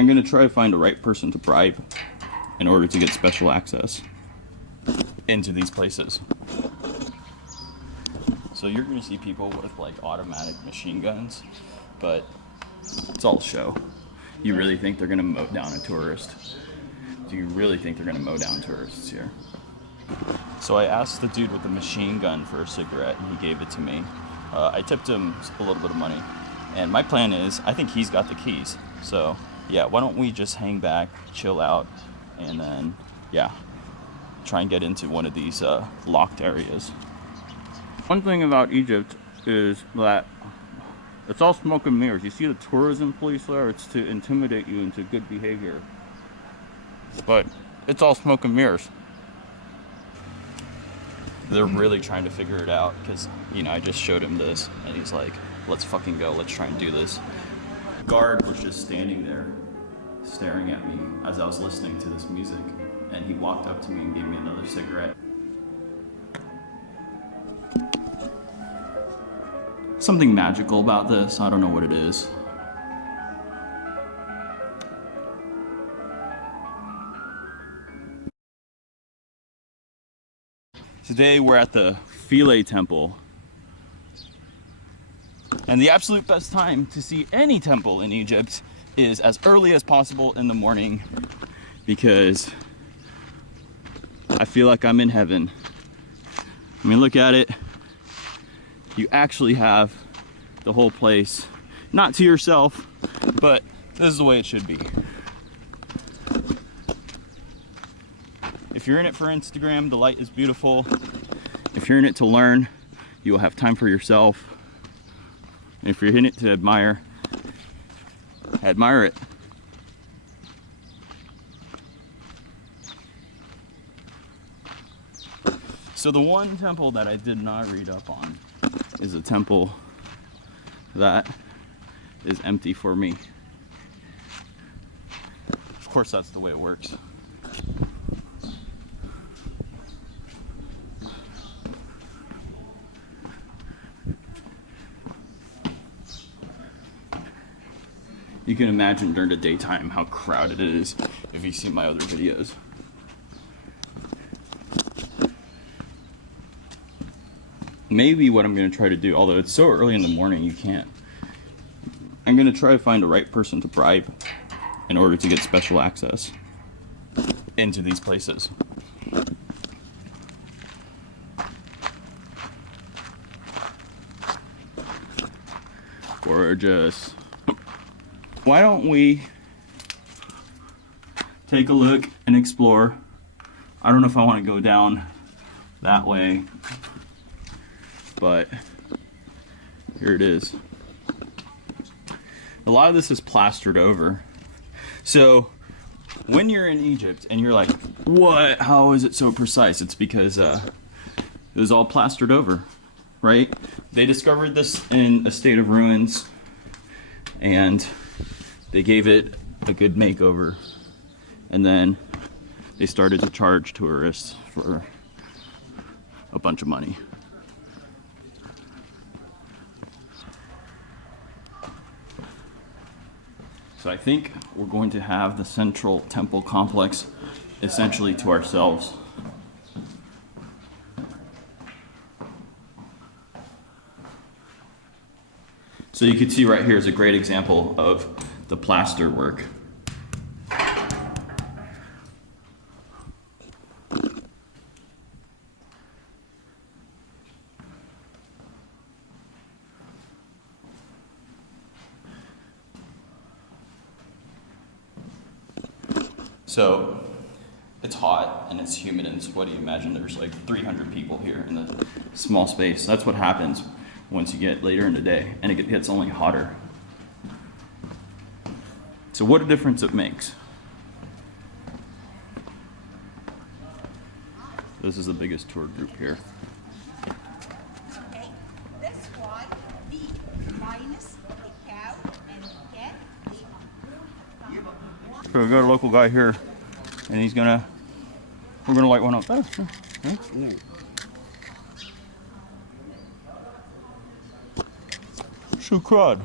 I'm gonna try to find the right person to bribe in order to get special access into these places. So you're gonna see people with like automatic machine guns, but it's all show. You really think they're gonna mow down a tourist? Do you really think they're gonna mow down tourists here? So I asked the dude with the machine gun for a cigarette and he gave it to me. I tipped him a little bit of money. And my plan is, I think he's got the keys. So yeah, why don't we just hang back, chill out, and then, yeah, try and get into one of these locked areas. One thing about Egypt is that it's all smoke and mirrors. You see the tourism police there? It's to intimidate you into good behavior. But it's all smoke and mirrors. They're really trying to figure it out because, you know, I just showed him this and he's like, let's fucking go, let's try and do this. The guard was just standing there staring at me as I was listening to this music, and he walked up to me and gave me another cigarette. Something magical about this, I don't know what it is. Today we're at the Philae temple. And the absolute best time to see any temple in Egypt is as early as possible in the morning, because I feel like I'm in heaven. I mean, look at it. You actually have the whole place, not to yourself, but this is the way it should be. If you're in it for Instagram, the light is beautiful. If you're in it to learn, you will have time for yourself. And if you're in it to admire, admire it. So the one temple that I did not read up on is a temple that is empty for me. Of course, that's the way it works. You can imagine during the daytime how crowded it is if you see my other videos. Maybe what I'm going to try to do, although it's so early in the morning you can't, I'm going to try to find the right person to bribe in order to get special access into these places. Gorgeous. Why don't we take a look and explore? I don't know if I want to go down that way, but here it is. A lot of this is plastered over. So when you're in Egypt and you're like, what? How is it so precise? It's because it was all plastered over, right? They discovered this in a state of ruins and they gave it a good makeover, and then they started to charge tourists for a bunch of money. So I think we're going to have the central temple complex essentially to ourselves. So you can see right here is a great example of the plaster work. So it's hot and it's humid and sweaty. Imagine there's like 300 people here in a small space. That's what happens once you get later in the day, and it gets only hotter. So what a difference it makes. This is the biggest tour group here. Okay, this one, B minus the cow and cat. So we got a local guy here, and we're gonna light one up. Oh, sure. Right? Yeah. Shukran.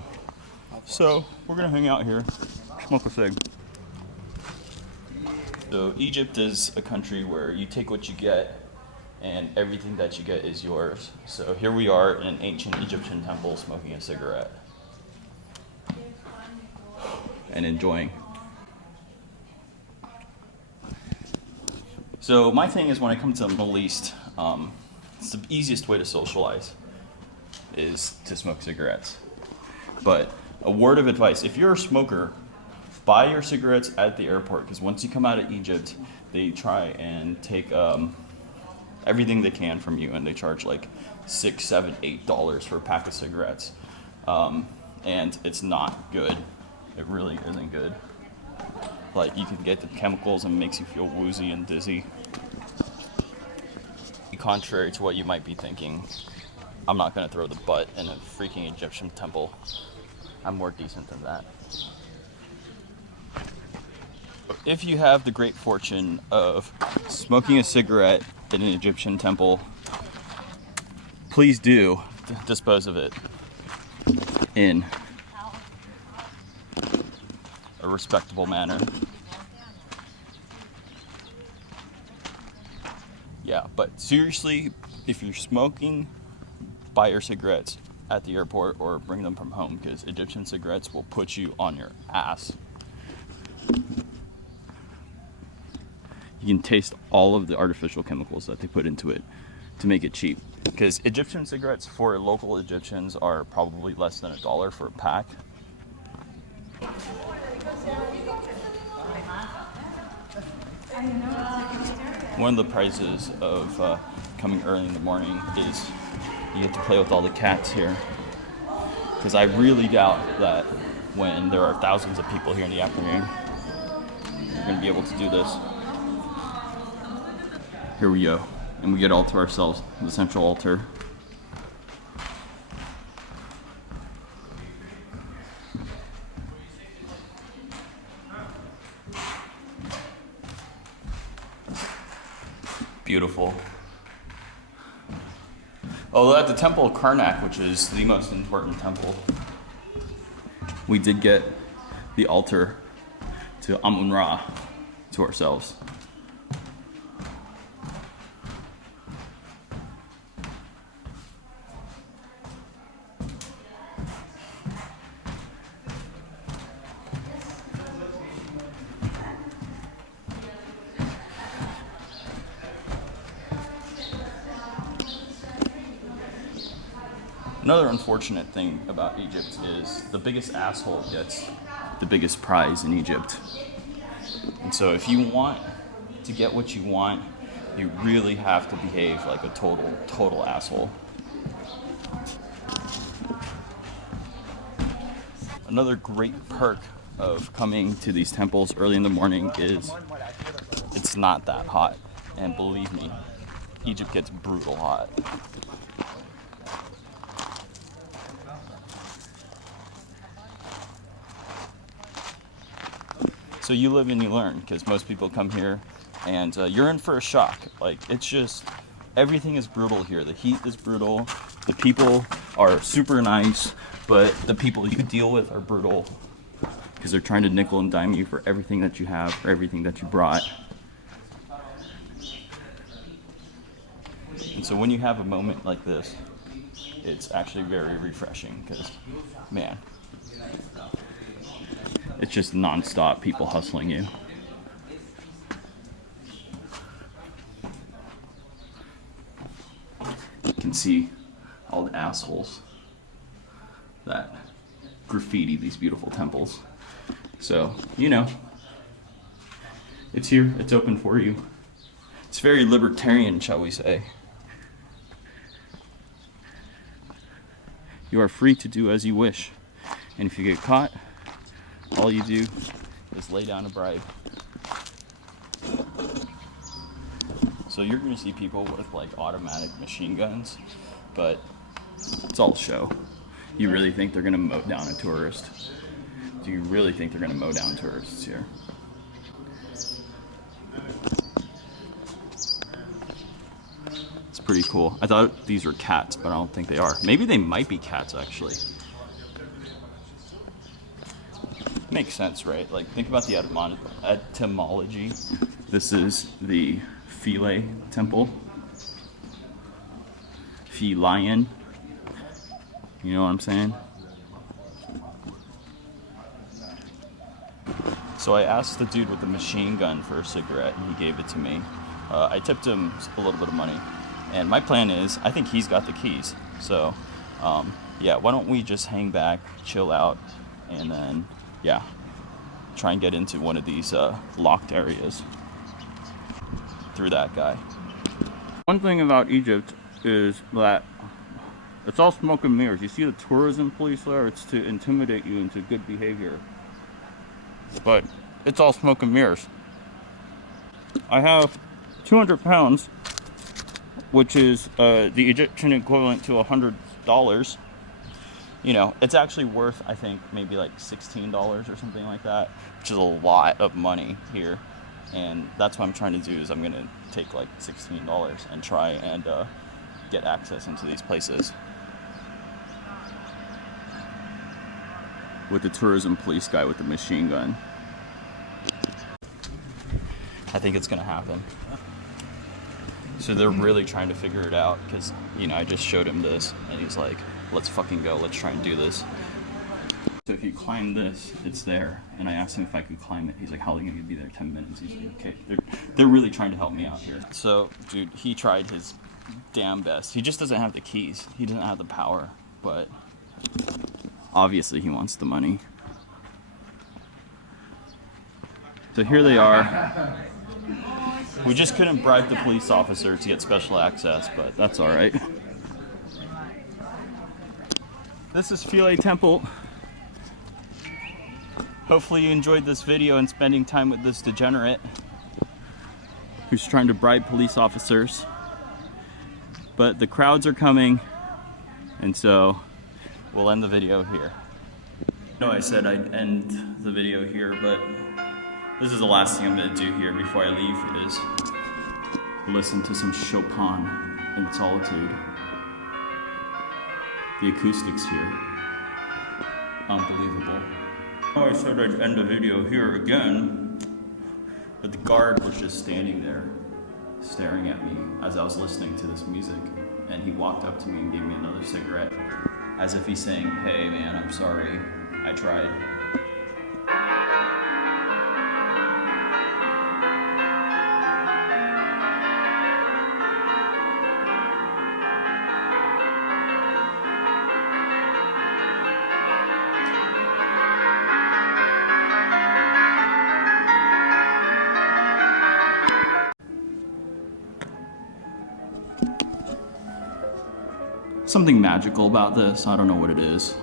So we're gonna hang out here, smoke a cig. So Egypt is a country where you take what you get, and everything that you get is yours. So here we are in an ancient Egyptian temple smoking a cigarette and enjoying. So my thing is, when I come to the Middle East, it's the easiest way to socialize is to smoke cigarettes. But a word of advice, if you're a smoker, buy your cigarettes at the airport, because once you come out of Egypt, they try and take everything they can from you, and they charge like $6, $7, $8 for a pack of cigarettes. And it's not good. It really isn't good. Like, you can get the chemicals and it makes you feel woozy and dizzy. Contrary to what you might be thinking, I'm not going to throw the butt in a freaking Egyptian temple. I'm more decent than that. If you have the great fortune of smoking a cigarette in an Egyptian temple, please do dispose of it in a respectable manner. Yeah, but seriously, if you're smoking, buy your cigarettes at the airport or bring them from home, because Egyptian cigarettes will put you on your ass. You can taste all of the artificial chemicals that they put into it to make it cheap. Because Egyptian cigarettes for local Egyptians are probably less than $1 for a pack. One of the prizes of coming early in the morning is you get to play with all the cats here. Because I really doubt that when there are thousands of people here in the afternoon, you're going to be able to do this. Here we go. And we get all to ourselves, the central altar. Beautiful. Although at the Temple of Karnak, which is the most important temple, we did get the altar to Amun-Ra to ourselves. Another unfortunate thing about Egypt is the biggest asshole gets the biggest prize in Egypt. And so if you want to get what you want, you really have to behave like a total asshole. Another great perk of coming to these temples early in the morning is it's not that hot. And believe me, Egypt gets brutal hot. So you live and you learn, because most people come here and you're in for a shock. Like, it's just, everything is brutal here. The heat is brutal. The people are super nice, but the people you deal with are brutal because they're trying to nickel and dime you for everything that you have, for everything that you brought. And so when you have a moment like this, it's actually very refreshing because, man, it's just non-stop people hustling you. You can see all the assholes that graffiti these beautiful temples. So, you know, it's here, it's open for you. It's very libertarian, shall we say. You are free to do as you wish. And if you get caught, all you do is lay down a bribe. So you're going to see people with like automatic machine guns, but it's all show. You really think they're going to mow down a tourist? Do you really think they're going to mow down tourists here? It's pretty cool. I thought these were cats, but I don't think they are. Maybe they might be cats, actually. Makes sense, right? Like, think about the etymology. This is the Philae temple. Philaean. You know what I'm saying? So I asked the dude with the machine gun for a cigarette, and he gave it to me. I tipped him a little bit of money. And my plan is, I think he's got the keys. So, yeah, why don't we just hang back, chill out, and then, yeah, try and get into one of these locked areas through that guy. One thing about Egypt is that it's all smoke and mirrors. You see the tourism police there? It's to intimidate you into good behavior. But it's all smoke and mirrors. I have 200 pounds, which is the Egyptian equivalent to $100. You know, it's actually worth, I think, maybe like $16 or something like that, which is a lot of money here. And that's what I'm trying to do, is I'm going to take like $16 and try and get access into these places. With the tourism police guy with the machine gun. I think it's going to happen. So they're really trying to figure it out because, you know, I just showed him this and he's like, let's fucking go, let's try and do this. So if you climb this, it's there. And I asked him if I could climb it. He's like, how long are you going to be there? 10 minutes. He's like, okay. They're really trying to help me out here. So, dude, he tried his damn best. He just doesn't have the keys. He doesn't have the power. But obviously he wants the money. So here they are. We just couldn't bribe the police officer to get special access, but that's all right. This is Philae Temple. Hopefully you enjoyed this video and spending time with this degenerate who's trying to bribe police officers. But the crowds are coming, and so we'll end the video here. No, I said I'd end the video here, but this is the last thing I'm going to do here before I leave, is listen to some Chopin in solitude. The acoustics here, unbelievable. Oh, I said I'd end the video here again, but the guard was just standing there staring at me as I was listening to this music, and he walked up to me and gave me another cigarette, as if he's saying, hey man, I'm sorry, I tried. Something magical about this, I don't know what it is.